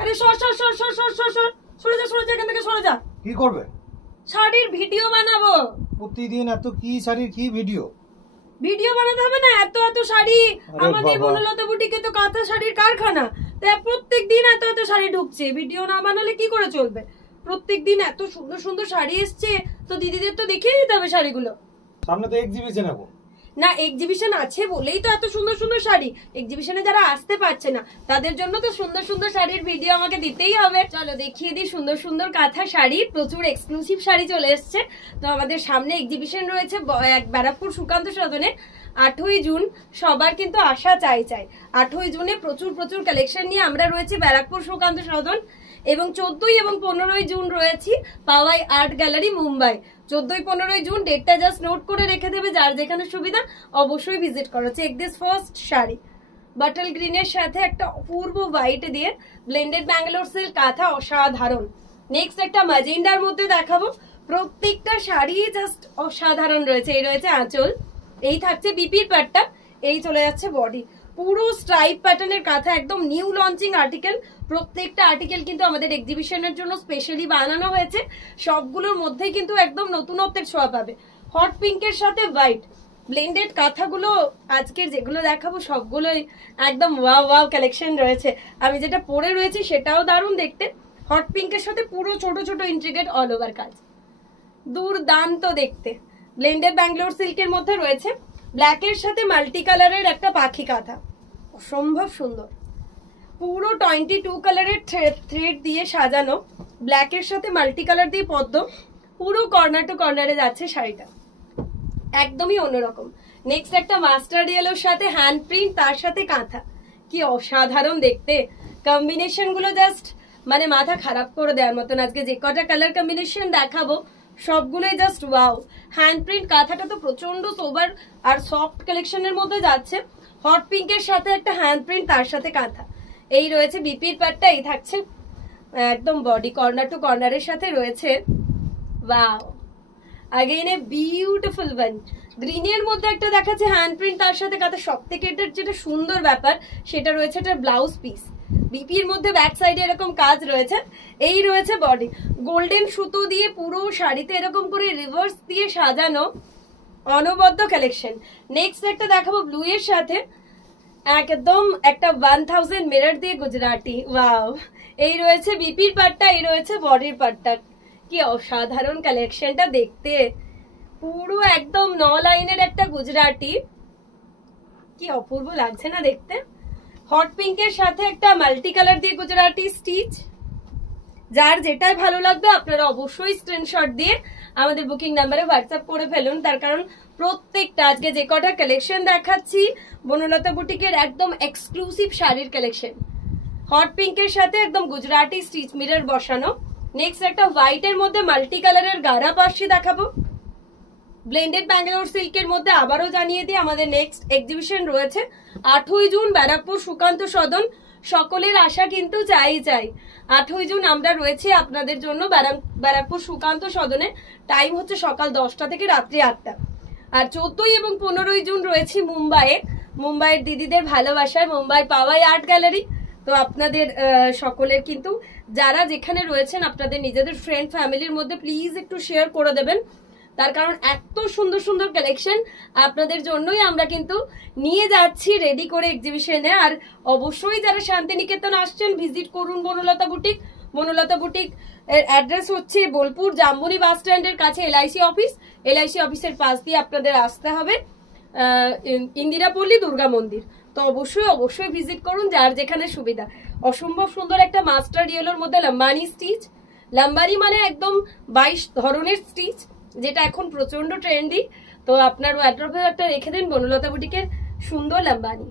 আরে সর সর সর সর সর সর সর সরে যা এখান থেকে সরে যা। কি করবে? শাড়ির ভিডিও বানাবো। প্রতিদিন এত কি শাড়ির কি ভিডিও? ভিডিও বানাতে হবে না? এত এত শাড়ি আমাদের বনলতা বুটিকে তো কাঁথা শাড়ির কারখানা, তাই প্রত্যেকদিন এত এত শাড়ি ঢুকছে, ভিডিও না বানালে কি করে চলবে? প্রত্যেকদিন এত সুন্দর সুন্দর শাড়ি এসছে, তো দিদিদের তো দেখিয়ে দিতে হবে শাড়িগুলো। সামনে তো এক্সিবিশন হবে না, এক্সিবিশন আছে বলেই তো এত সুন্দর সুন্দর শাড়ি। এক্সিবিশনে যারা আসতে পারছে না তাদের জন্য তো সুন্দর সুন্দর শাড়ির ভিডিও আমাকে দিতেই হবে। চলো দেখিয়ে দিই সুন্দর সুন্দর কাঁথা শাড়ি, প্রচুর এক্সক্লুসিভ শাড়ি চলে এসছে। তো আমাদের সামনে এক্সিবিশন রয়েছে ব্যারাকপুর সুকান্ত সদনে 8ই জুন। সবার কিন্তু আশা চাই 8ই জুনে প্রচুর প্রচুর কালেকশন নিয়ে আমরা রয়েছি ব্যারাকপুর সুকান্ত সদন, এবং 14 এবং 15ই জুন রয়েছি Powai art gallery Mumbai. 14-15 June ডেটটা জাস্ট নোট করে রেখে দেবে, যার যেখানে সুবিধা অবশ্যই ভিজিট করো। Check this first sari, bottle গ্রিনের সাথে একটা অপূর্ব হোয়াইট দিয়ে ব্লেন্ডেড ব্যাঙ্গালোর সিল্ক কাঁথা, অসাধারণ। নেক্সট একটা ম্যাজেন্ডার মধ্যে দেখাবো, প্রত্যেকটা শাড়ি জাস্ট অসাধারণ রয়েছে। এই রয়েছে আঁচল, এই থাকছে বিপির পাটটা, এই চলে যাচ্ছে বডি, পুরো স্ট্রাইপ প্যাটার্নের কাঁথা, একদম নিউ লঞ্চিং আর্টিকেল। প্রত্যেকটা আর্টিকেল কিন্তু আমাদের এক্সিবিশনের জন্য স্পেশালি বানানো হয়েছে, সবগুলোর মধ্যেই কিন্তু একদম নতুনত্বের ছোঁয়া পাবে। হট পিঙ্কের সাথে হোয়াইট ব্লেন্ডেড কাঁথাগুলো আজকের যেগুলো দেখাবো সবগুলোই একদম ওয়াও ওয়াও কালেকশন রয়েছে। আমি যেটা পরে রয়েছি সেটাও দারুণ দেখতে, হট পিঙ্কের সাথে পুরো ছোট ছোট ইন্ট্রিকেট অল ওভার কাজ, দুর্দান্ত দেখতে। ব্লেন্ডেড ব্যাঙ্গালোর সিল্কের মধ্যে রয়েছে ব্ল্যাকের সাথে মাল্টি কালারের একটা পাখি কাঁথা, অসম্ভব সুন্দর, পুরো 22 কালারের থ্রেড দিয়ে সাজানো, ব্ল্যাকের সাথে মাল্টি কালার দিয়ে পদ্ম, পুরো কর্নার টু কর্নারে যাচ্ছে শাড়িটা, একদমই অন্যরকম। নেক্সট একটা মাস্টার্ড ইয়েলোর সাথে হ্যান্ড প্রিন্ট, তার সাথে কাঁথা, কি অসাধারণ দেখতে। কম্বিনেশন গুলো জাস্ট মানে মাথা খারাপ করে দেওয়ার মতন। আজকে যে কটা কালার কম্বিনেশন দেখাবো সবগুলোই জাস্ট ওয়াও। হ্যান্ড প্রিন্ট কাঁথাটা তো প্রচন্ড সোবার আর সফট কালেকশনের মধ্যে যাচ্ছে, হট পিঙ্কের সাথে একটা হ্যান্ড প্রিন্ট, তার সাথে কাঁথা। এই রয়েছে বিপির পাটটা, এই থাকছে একদম বডি, কর্নার টু কর্নারের সাথে রয়েছে ওয়াও अगेन ए বিউটিফুল ওয়ান। গ্রিনের মধ্যে একটা দেখাচ্ছে হ্যান্ড প্রিন্ট, তার সাথে কাঁথা। সব থেকে এটার যেটা সুন্দর ব্যাপার সেটা রয়েছে এটা ব্লাউজ পিস, বিপির মধ্যে ব্যাক সাইডে এরকম কাজ রয়েছে। এই রয়েছে বডি, গোল্ডেন সুতো দিয়ে পুরো শাড়িতে এরকম করে রিভার্স দিয়ে সাজানো অনবদ্য কালেকশন। নেক্সট একটা দেখাবো ব্লু এর সাথে একদম একটা 1000 মিরর দিয়ে গুজরাটি, ওয়াও। এই রয়েছে বিপির পাটটা, এই রয়েছে বডির পাটটা, কি অসাধারণ কালেকশনটা দেখতে, পুরো একদম 9 লাইনের একটা গুজরাটি, কি অপূর্ব লাগছে না দেখতে। হট পিঙ্কের সাথে একটা মাল্টি কালার দিয়ে গুজরাটি স্টিচ, যার যেটাই ভালো লাগবে আপনারা অবশ্যই স্ক্রিনশট দিয়ে আমাদের বুকিং নাম্বারে হোয়াটসঅ্যাপ করে ফেলুন, তার কারণ প্রত্যেকটা আজকে যে কটা কালেকশন দেখাচ্ছি বনলতা বুটিকের একদম এক্সক্লুসিভ শাড়ির কালেকশন। হট পিঙ্কের সাথে একদম গুজরাটি স্টিচ মিরর বসানো। নেক্সট একটা হোয়াইটের মধ্যে মাল্টি কালারের গারা পাশি দেখাবো, ব্লেন্ডেড ব্যাঙ্গালোর সিল্কের মধ্যে। আবারও জানিয়ে দিই আমাদের নেক্সট এক্সিবিশন রয়েছে 8ই জুন ব্যারাকপুর সুকান্ত সদন। সকলের আশা কিন্তু চাই 8ই জুন আমরা রয়েছি আপনাদের জন্য ব্যারাকপুর সুকান্ত সদনে। টাইম হচ্ছে সকাল 10টা থেকে রাত্রি 8টা। আর 14 এবং 15ই জুন রয়েছি মুম্বাইয়ের দিদিদের ভালোবাসায় মুম্বাই পাওয়াই আর্ট গ্যালারি। তো আপনাদের সকলের কিন্তু যারা যেখানে রয়েছেন আপনাদের নিজেদের ফ্রেন্ড ফ্যামিলির মধ্যে প্লিজ একটু শেয়ার করে দেবেন, তার কারণ এত সুন্দর সুন্দর কালেকশন আপনাদের জন্যই আমরা কিন্তু নিয়ে যাচ্ছি রেডি করে এক্সিবিশনে। আর অবশ্যই যারা শান্তিনিকেতন আসছেন ভিজিট করুন বনলতা বুটিক। বনলতা বুটিক এর অ্যাড্রেস হচ্ছে বোলপুর জাম্বুনি বাস স্ট্যান্ডের কাছে এলআইসি অফিসের পাশ দিয়ে আপনাদের আসতে হবে ইন্দিরাপল্লী দুর্গা মন্দির। তো অবশ্যই ভিজিট করুন যার যেখানে সুবিধা। অসম্ভব সুন্দর একটা মাস্টার ইয়েলোর মধ্যে লাম্বানি স্টিচ, লাম্বানি মানে একদম 22 ধরনের স্টিচ, যেটা এখন প্রচন্ড ট্রেন্ডি। তো আপনার ওয়ার্ড্রোবে একটা রেখে দিন বনলতা বুটিকের সুন্দর লাম্বানি।